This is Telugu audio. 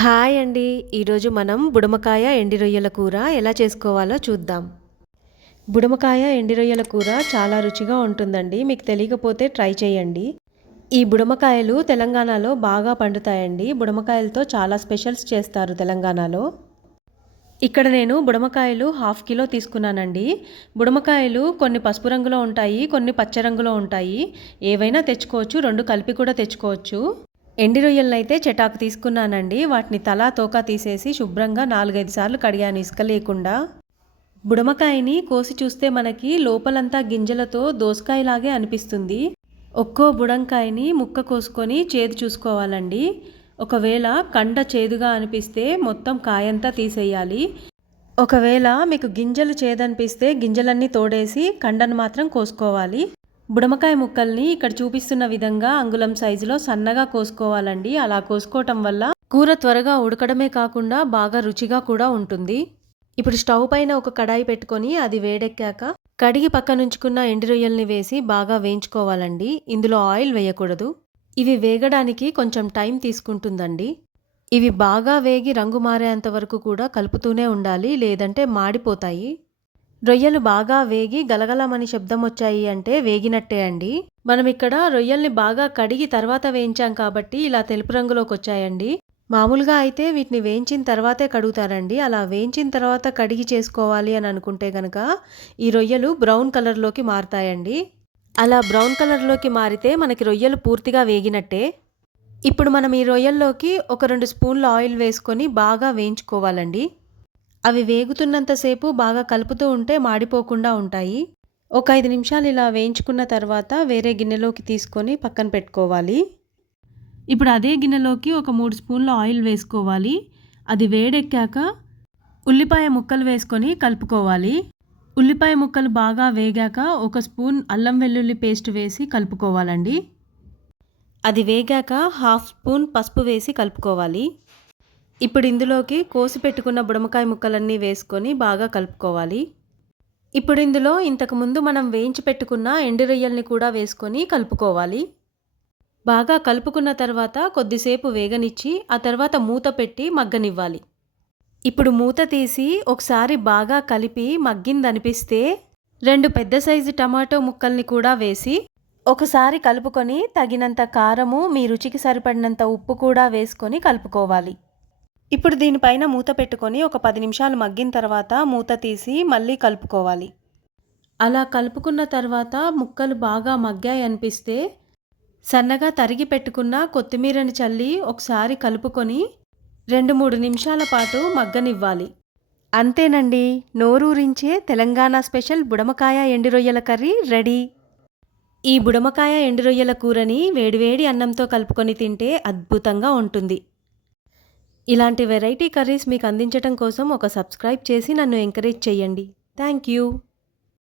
హాయ్ అండి. ఈరోజు మనం బుడమకాయ ఎండి రొయ్యల కూర ఎలా చేసుకోవాలో చూద్దాం. బుడమకాయ ఎండి రొయ్యల కూర చాలా రుచిగా ఉంటుందండి. మీకు తెలియకపోతే ట్రై చేయండి. ఈ బుడమకాయలు తెలంగాణలో బాగా పండుతాయండి. బుడమకాయలతో చాలా స్పెషల్స్ చేస్తారు తెలంగాణలో. ఇక్కడ నేను బుడమకాయలు హాఫ్ కిలో తీసుకున్నానండి. బుడమకాయలు కొన్ని పసుపు రంగులో ఉంటాయి, కొన్ని పచ్చ రంగులో ఉంటాయి. ఏవైనా తెచ్చుకోవచ్చు, 2 కలిపి కూడా తెచ్చుకోవచ్చు. ఎండి రొయ్యలనైతే చెటాకు తీసుకున్నానండి. వాటిని తలా తోక తీసేసి శుభ్రంగా 4-5 సార్లు కడిగాను ఇసుక లేకుండా. బుడమకాయని కోసి చూస్తే మనకి లోపలంతా గింజలతో దోసకాయలాగే అనిపిస్తుంది. ఒక్కో బుడంకాయని ముక్క కోసుకొని చేదు చూసుకోవాలండి. ఒకవేళ కండ చేదుగా అనిపిస్తే మొత్తం కాయంతా తీసేయాలి. ఒకవేళ మీకు గింజలు చేదనిపిస్తే గింజలన్నీ తోడేసి కండను మాత్రం కోసుకోవాలి. బుడమకాయ ముక్కల్ని ఇక్కడ చూపిస్తున్న విధంగా అంగుళం సైజులో సన్నగా కోసుకోవాలండి. అలా కోసుకోవటం వల్ల కూర త్వరగా ఉడకడమే కాకుండా బాగా రుచిగా కూడా ఉంటుంది. ఇప్పుడు స్టవ్ పైన ఒక కడాయి పెట్టుకొని అది వేడెక్కాక కడిగి పక్కనుంచుకున్న ఎండు రొయ్యల్ని వేసి బాగా వేయించుకోవాలండి. ఇందులో ఆయిల్ వేయకూడదు. ఇవి వేగడానికి కొంచెం టైం తీసుకుంటుందండి. ఇవి బాగా వేగి రంగు మారేంత వరకు కూడా కలుపుతూనే ఉండాలి, లేదంటే మాడిపోతాయి. రొయ్యలు బాగా వేగి గలగలమని శబ్దం వచ్చాయి అంటే వేగినట్టే అండి. మనం ఇక్కడ రొయ్యల్ని బాగా కడిగి తర్వాత వేయించాం కాబట్టి ఇలా తెలుపు రంగులోకి వచ్చాయండి. మామూలుగా అయితే వీటిని వేయించిన తర్వాతే కడుగుతారండి. అలా వేయించిన తర్వాత కడిగి చేసుకోవాలి అని అనుకుంటే కనుక ఈ రొయ్యలు బ్రౌన్ కలర్లోకి మారుతాయండి. అలా బ్రౌన్ కలర్లోకి మారితే మనకి రొయ్యలు పూర్తిగా వేగినట్టే. ఇప్పుడు మనం ఈ రొయ్యల్లోకి ఒక 2 స్పూన్ల ఆయిల్ వేసుకొని బాగా వేయించుకోవాలండి. అవి వేగుతున్నంతసేపు బాగా కలుపుతూ ఉంటే మాడిపోకుండా ఉంటాయి. ఒక 5 నిమిషాలు ఇలా వేయించుకున్న తర్వాత వేరే గిన్నెలోకి తీసుకొని పక్కన పెట్టుకోవాలి. ఇప్పుడు అదే గిన్నెలోకి ఒక 3 స్పూన్ల ఆయిల్ వేసుకోవాలి. అది వేడెక్కాక ఉల్లిపాయ ముక్కలు వేసుకొని కలుపుకోవాలి. ఉల్లిపాయ ముక్కలు బాగా వేగాక ఒక స్పూన్ అల్లం వెల్లుల్లి పేస్ట్ వేసి కలుపుకోవాలండి. అది వేగాక హాఫ్ స్పూన్ పసుపు వేసి కలుపుకోవాలి. ఇప్పుడు ఇందులోకి కోసి పెట్టుకున్న బుడమకాయ ముక్కలన్నీ వేసుకొని బాగా కలుపుకోవాలి. ఇప్పుడు ఇందులో ఇంతకుముందు మనం వేయించి పెట్టుకున్న ఎండు రొయ్యల్ని కూడా వేసుకొని కలుపుకోవాలి. బాగా కలుపుకున్న తర్వాత కొద్దిసేపు వేగనిచ్చి ఆ తర్వాత మూత పెట్టి మగ్గనివ్వాలి. ఇప్పుడు మూత తీసి ఒకసారి బాగా కలిపి మగ్గిందనిపిస్తే 2 పెద్ద సైజు టమాటో ముక్కల్ని కూడా వేసి ఒకసారి కలుపుకొని తగినంత కారము, మీ రుచికి సరిపడినంత ఉప్పు కూడా వేసుకొని కలుపుకోవాలి. ఇప్పుడు దీనిపైన మూత పెట్టుకొని ఒక 10 నిమిషాలు మగ్గిన తర్వాత మూత తీసి మళ్ళీ కలుపుకోవాలి. అలా కలుపుకున్న తర్వాత ముక్కలు బాగా మగ్గాయి అనిపిస్తే సన్నగా తరిగి పెట్టుకున్న కొత్తిమీరని చల్లి ఒకసారి కలుపుకొని 2-3 నిమిషాల పాటు మగ్గనివ్వాలి. అంతేనండి, నోరూరించే తెలంగాణ స్పెషల్ బుడమకాయ ఎండు రొయ్యల కర్రీ రెడీ. ఈ బుడమకాయ ఎండు రొయ్యల కూరని వేడివేడి అన్నంతో కలుపుకొని తింటే అద్భుతంగా ఉంటుంది. ఇలాంటి వెరైటీ కర్రీస్ మీకు అందించడం కోసం ఒక సబ్స్క్రైబ్ చేసి నన్ను ఎంకరేజ్ చేయండి. Thank you.